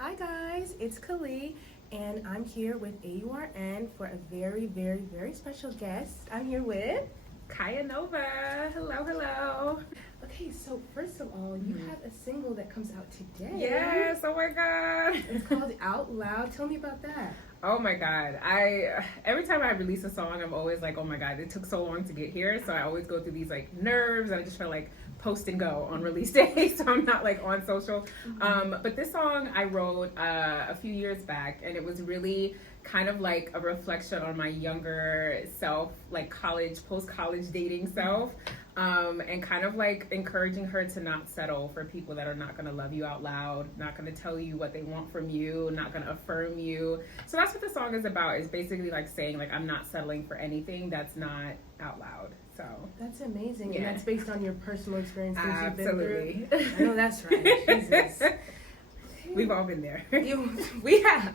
Hi guys, it's Kali, and I'm here with AURN for a very special guest. I'm here with Kaya Nova. Hello, hello. Okay, so first of all, you have a single that comes out today. Yes, oh my God. It's called Out Loud. Tell me about that. Oh my God. Every time I release a song, I'm always like, oh my God, it took so long to get here. So I always go through these like nerves, and I just try to like post and go on release day. So I'm not like on social. But this song I wrote a few years back, and it was really kind of like a reflection on my younger self, like post-college dating self. And kind of like encouraging her to not settle for people that are not going to love you out loud, not going to tell you what they want from you, not going to affirm you. So that's what the song is about, is basically like saying like I'm not settling for anything that's not out loud. So That's amazing, yeah. and that's based on your personal experience, things Absolutely. you've been through. I know that's right. Jesus. We've all been there. We have.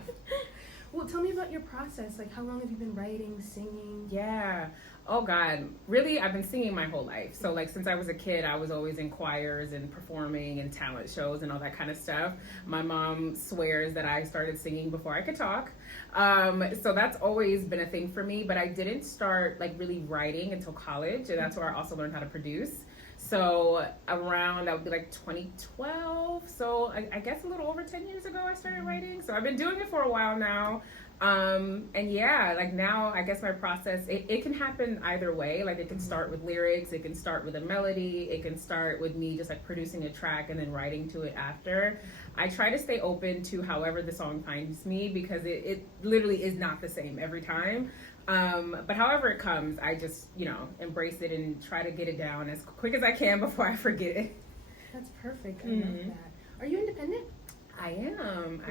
Well, tell me about your process. Like, how long have you been writing, singing? Yeah. Oh God. Really, I've been singing my whole life. So like since I was a kid, I was always in choirs and performing and talent shows and all that kind of stuff. My mom swears that I started singing before I could talk. So that's always been a thing for me, but I didn't start like really writing until college, and that's where I also learned how to produce. So around, that would be like 2012. So I guess a little over 10 years ago, I started writing. So I've been doing it for a while now. And yeah, like now I guess my process, it can happen either way. Like it can start with lyrics, it can start with a melody, it can start with me just like producing a track and then writing to it after. I try to stay open to however the song finds me, because it literally is not the same every time. But however it comes, I just, embrace it and try to get it down as quick as I can before I forget it. That's perfect. I love that. Are you independent? I am.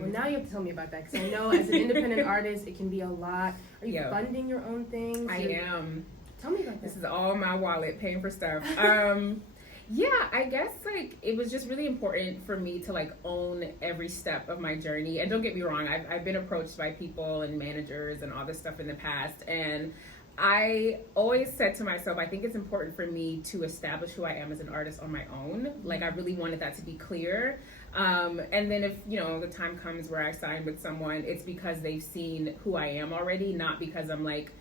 Well, now you have to tell me about that, because I know as an independent artist, it can be a lot. Are you funding your own things? I am. Tell me about that. This is all my wallet paying for stuff. Yeah, I guess like it was just really important for me to like own every step of my journey. And don't get me wrong, I've been approached by people and managers and all this stuff in the past, and I always said to myself, I think it's important for me to establish who I am as an artist on my own. Like I really wanted that to be clear. And then if, the time comes where I sign with someone, it's because they've seen who I am already, not because I'm like,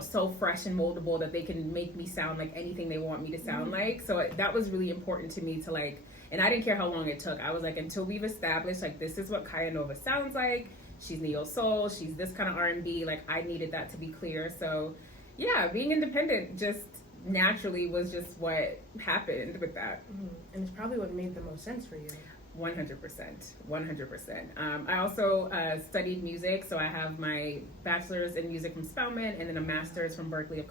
so fresh and moldable that they can make me sound like anything they want me to sound like. So that was really important to me to like, and I didn't care how long it took. I was like, until we've established like this is what Kaya Nova sounds like. She's neo soul. She's this kind of R&B. Like I needed that to be clear. So yeah, being independent just naturally was just what happened with that. And it's probably what made the most sense for you. 100%. I also studied music, so I have my bachelor's in music from Spelman and then a master's from Berkeley of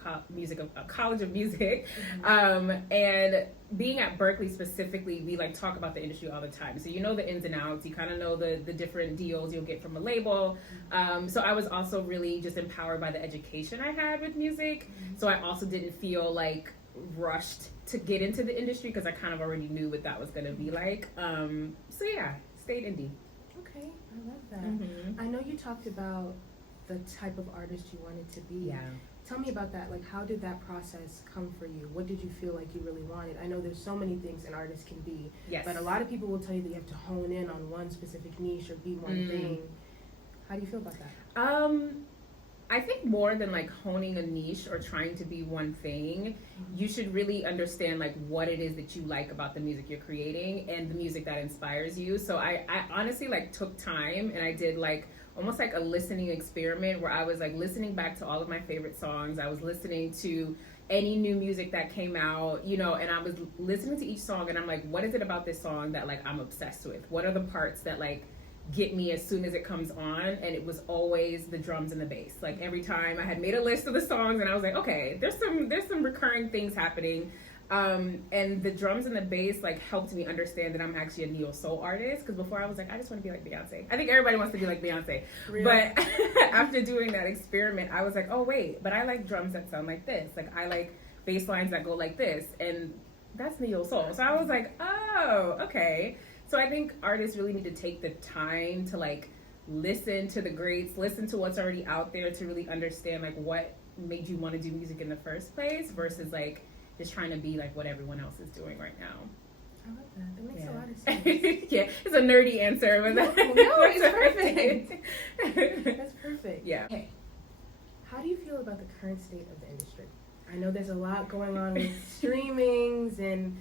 College of Music. And being at Berkeley specifically, we like talk about the industry all the time. So you know the ins and outs, you kind of know the different deals you'll get from a label. So I was also really just empowered by the education I had with music. So I also didn't feel like rushed to get into the industry, because I kind of already knew what that was going to be like. So yeah, stayed indie. Okay, I love that. I know you talked about the type of artist you wanted to be. Yeah. Tell me about that. Like, how did that process come for you? What did you feel like you really wanted? I know there's so many things an artist can be. Yes. But a lot of people will tell you that you have to hone in on one specific niche or be one thing. How do you feel about that? I think more than like honing a niche or trying to be one thing, you should really understand like what it is that you like about the music you're creating and the music that inspires you. So I honestly like took time and I did like almost like a listening experiment where I was like listening back to all of my favorite songs. I was listening to any new music that came out, and I was listening to each song and I'm like, what is it about this song that like I'm obsessed with? What are the parts that like get me as soon as it comes on? And it was always the drums and the bass. Like every time I had made a list of the songs and I was like, okay, there's some recurring things happening. And the drums and the bass like helped me understand that I'm actually a neo soul artist, because before I was like, I just want to be like Beyonce. I think everybody wants to be like Beyonce. Really? But after doing that experiment, I was like, oh wait, but I like drums that sound like this. Like I like bass lines that go like this, and that's neo soul. So I was like, oh, okay. So I think artists really need to take the time to like listen to the greats, listen to what's already out there to really understand like what made you want to do music in the first place versus like just trying to be like what everyone else is doing right now. I love that. That makes a lot of sense. Yeah, it's a nerdy answer, but No, it's perfect. That's perfect. Yeah. Okay. How do you feel about the current state of the industry? I know there's a lot going on with streamings and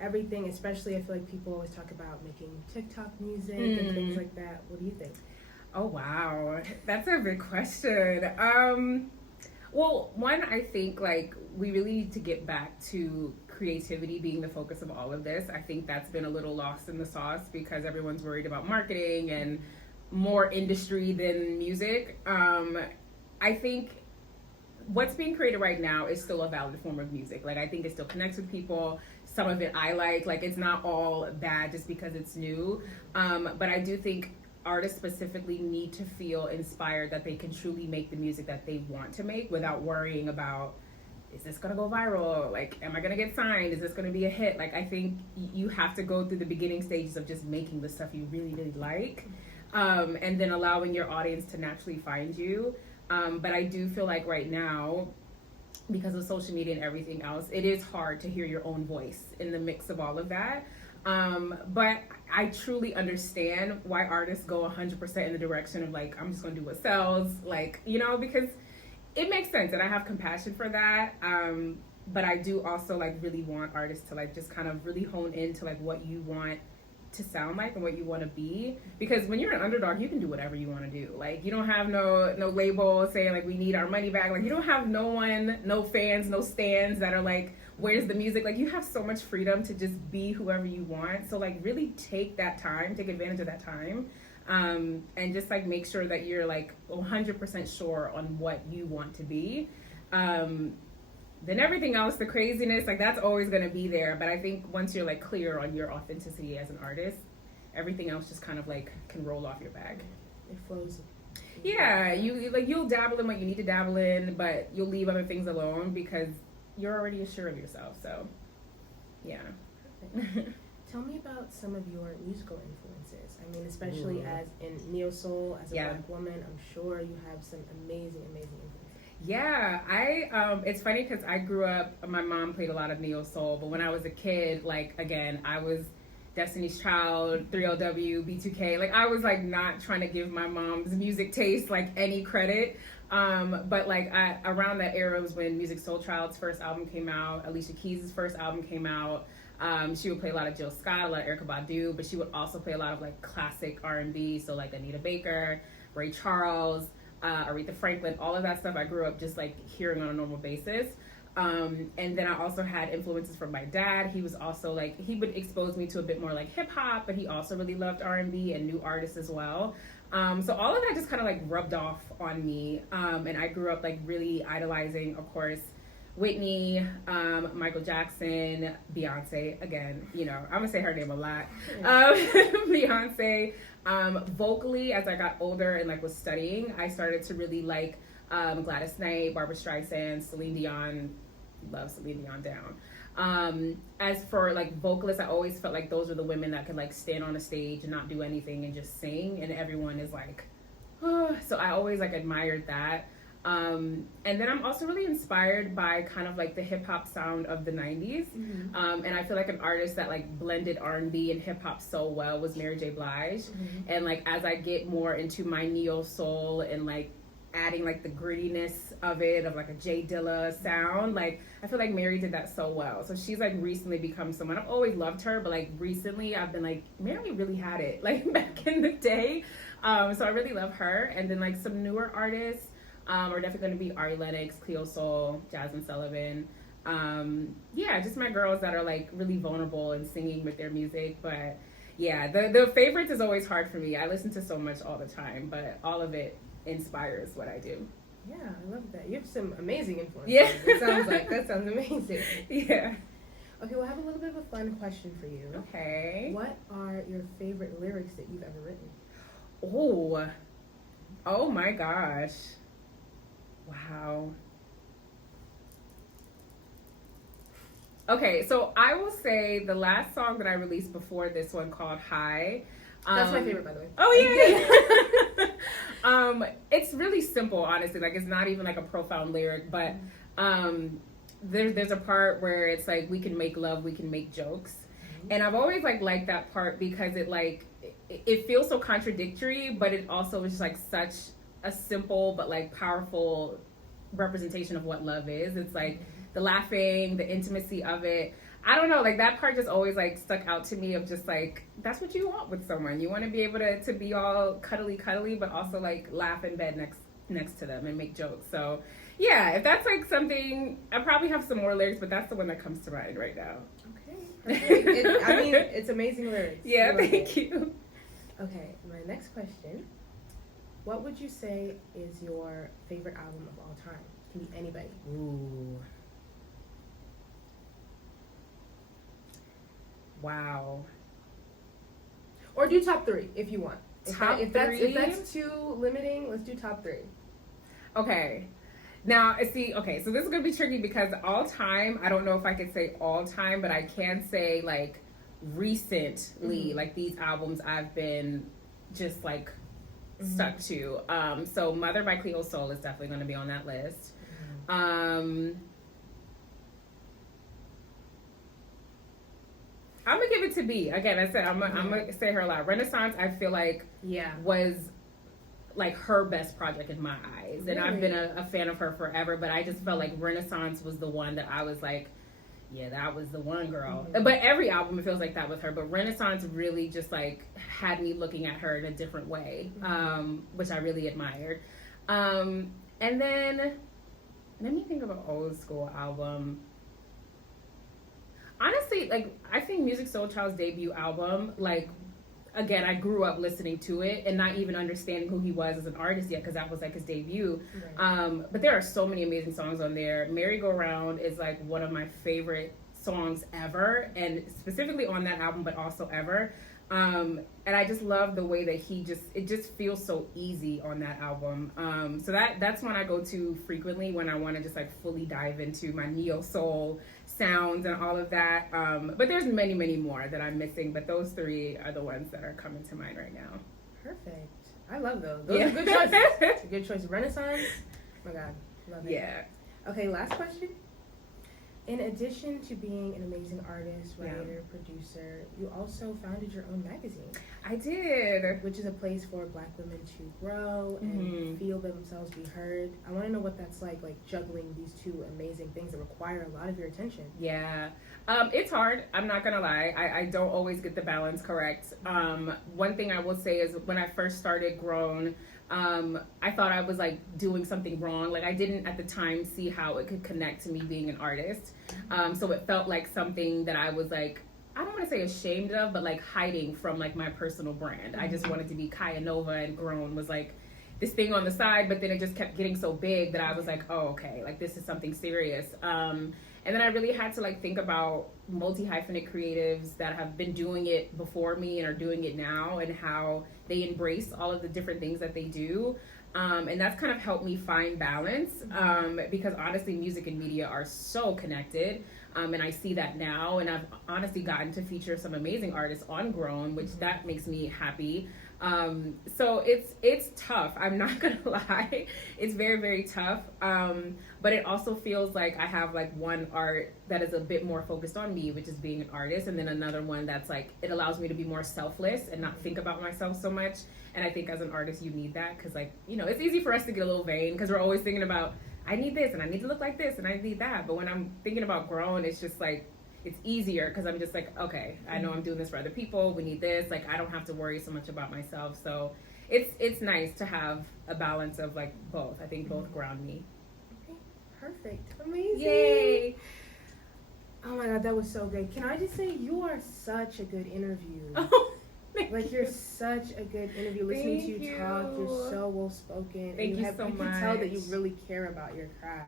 everything, especially I feel like people always talk about making TikTok music and things like that. What do you think? Oh, wow. That's a big question. Well, one, I think like we really need to get back to creativity being the focus of all of this. I think that's been a little lost in the sauce because everyone's worried about marketing and more industry than music. I think what's being created right now is still a valid form of music. Like, I think it still connects with people. Some of it I like it's not all bad just because it's new. But I do think artists specifically need to feel inspired that they can truly make the music that they want to make without worrying about, is this gonna go viral? Like, am I gonna get signed? Is this gonna be a hit? Like, I think you have to go through the beginning stages of just making the stuff you really, really like, and then allowing your audience to naturally find you. But I do feel like right now, because of social media and everything else, it is hard to hear your own voice in the mix of all of that. But I truly understand why artists go 100% in the direction of like, I'm just gonna do what sells, like, you know, because it makes sense and I have compassion for that. But I do also like really want artists to like just kind of really hone into like what you want to sound like and what you want to be, because when you're an underdog you can do whatever you want to do. Like, you don't have no label saying like we need our money back. Like, you don't have no one, no fans, no stands that are like, where's the music? Like, you have so much freedom to just be whoever you want. So like really take advantage of that time, and just like make sure that you're like 100% sure on what you want to be. Then everything else, the craziness, like that's always going to be there. But I think once you're like clear on your authenticity as an artist, everything else just kind of like can roll off your back. It flows. Yeah, you'll dabble in what you need to dabble in, but you'll leave other things alone because you're already assured of yourself. So, yeah. Tell me about some of your musical influences. I mean, especially as in neo soul, as a Black woman, I'm sure you have some amazing influences. Yeah, it's funny because I grew up, my mom played a lot of neo soul, but when I was a kid, like, again, I was Destiny's Child, 3LW, B2K. Like, I was like not trying to give my mom's music taste like any credit. But like around that era was when Music Soul Child's first album came out, Alicia Keys' first album came out. She would play a lot of Jill Scott, a lot of Erykah Badu, but she would also play a lot of like classic R&B, so like Anita Baker, Ray Charles, Aretha Franklin, all of that stuff I grew up just like hearing on a normal basis. And then I also had influences from my dad. He was also like, he would expose me to a bit more like hip hop, but he also really loved R&B and new artists as well. So all of that just kind of like rubbed off on me. And I grew up like really idolizing, of course, Whitney, Michael Jackson, Beyonce. Again, you know, I'm gonna say her name a lot. Beyonce. Vocally, as I got older and like was studying, I started to really like Gladys Knight, Barbra Streisand, Celine Dion. Love Celine Dion down. As for like vocalists, I always felt like those were the women that could like stand on a stage and not do anything and just sing, and everyone is like, oh. So I always like admired that. And then I'm also really inspired by kind of like the hip hop sound of the 90s. And I feel like an artist that like blended R&B and hip hop so well was Mary J. Blige. And like as I get more into my neo soul and like adding like the grittiness of it, of like a J Dilla sound, like I feel like Mary did that so well. So she's like recently become someone, I've always loved her, but like recently I've been like, Mary really had it like back in the day. So I really love her. And then like some newer artists are definitely going to be Ari Lennox, Cleo Sol, Jasmine Sullivan. Yeah, just my girls that are like really vulnerable and singing with their music. But yeah, the favorites is always hard for me. I listen to so much all the time, but all of it inspires what I do. Yeah, I love that. You have some amazing influences. Yeah. It sounds like that sounds amazing. Yeah. Okay, well, I have a little bit of a fun question for you. Okay. What are your favorite lyrics that you've ever written? Oh my gosh. Wow. Okay, so I will say the last song that I released before this one called High. That's my favorite, by the way. Oh, yeah. It's really simple, honestly. Like, it's not even like a profound lyric, but there's a part where it's like, we can make love, we can make jokes. And I've always like liked that part because it feels so contradictory, but it also is just like such a simple but like powerful representation of what love is. It's like the laughing, the intimacy of it. I don't know, like that part just always like stuck out to me of just like, that's what you want with someone. You want to be able to be all cuddly, but also like laugh in bed next to them and make jokes. So yeah, if that's like something, I probably have some more lyrics, but that's the one that comes to mind right now. Okay, perfect. I mean, it's amazing lyrics. Yeah, thank you. Okay, my next question. What would you say is your favorite album of all time? It can be anybody. Ooh. Wow. Or do top three if you want. If three? that's too limiting, let's do top three. Okay. Now, see, okay, so this is going to be tricky because all time, I don't know if I could say all time, but I can say like recently, like these albums I've been just like stuck to. So Mother by Cleo Soul is definitely going to be on that list. I'm gonna give it to B. Again, I said I'm gonna say her a lot. Renaissance, I feel like was like her best project in my eyes, and I've been a fan of her forever. But I just felt like Renaissance was the one that I was like, yeah, that was the one, girl. But every album it feels like that with her. But Renaissance really just like had me looking at her in a different way, which I really admired. And then let me think of an old school album. Honestly, like, I think Musiq Soulchild's debut album, like, again, I grew up listening to it and not even understanding who he was as an artist yet because that was, like, his debut. Right. But there are so many amazing songs on there. Merry Go Round is, like, one of my favorite songs ever, and specifically on that album, but also ever. And I just love the way that it just feels so easy on that album. So that's one I go to frequently when I want to just, like, fully dive into my neo-soul sounds and all of that. But there's many, many more that I'm missing, but those three are the ones that are coming to mind right now. Perfect. I love those. Those are good choices. It's a good choice. Renaissance. Oh my God. Love it. Yeah. Okay, last question. In addition to being an amazing artist, writer, producer, you also founded your own magazine. I did. Which is a place for Black women to grow and feel themselves be heard. I want to know what that's like juggling these two amazing things that require a lot of your attention. Yeah. It's hard. I'm not going to lie. I don't always get the balance correct. One thing I will say is when I first started Grown, I thought I was like doing something wrong. Like I didn't at the time see how it could connect to me being an artist. So it felt like something that I was like, I don't want to say ashamed of, but like hiding from like my personal brand. I just wanted to be Kaya Nova, and Grown was like this thing on the side, but then it just kept getting so big that I was like, oh, okay, like this is something serious. And then I really had to like think about multi-hyphenate creatives that have been doing it before me and are doing it now, and how they embrace all of the different things that they do. And that's kind of helped me find balance, because honestly, music and media are so connected. And I see that now, and I've honestly gotten to feature some amazing artists on Grown, which that makes me happy. So it's tough. I'm not gonna lie. It's very, very tough. But it also feels like I have like one art that is a bit more focused on me, which is being an artist. And then another one that's like, it allows me to be more selfless and not think about myself so much. And I think as an artist, you need that. Cause like, you know, it's easy for us to get a little vain because we're always thinking about, I need this and I need to look like this and I need that. But when I'm thinking about Grown, it's just like, it's easier because I'm just like, okay, I know I'm doing this for other people. We need this. Like, I don't have to worry so much about myself. So it's nice to have a balance of like both. I think both ground me. Okay, perfect. Amazing. Yay. Oh my God, that was so good. Can I just say you are such a good interview. Like you're such a good interview. Listening to you talk, you're so well spoken. Thank you so much. You can tell that you really care about your craft.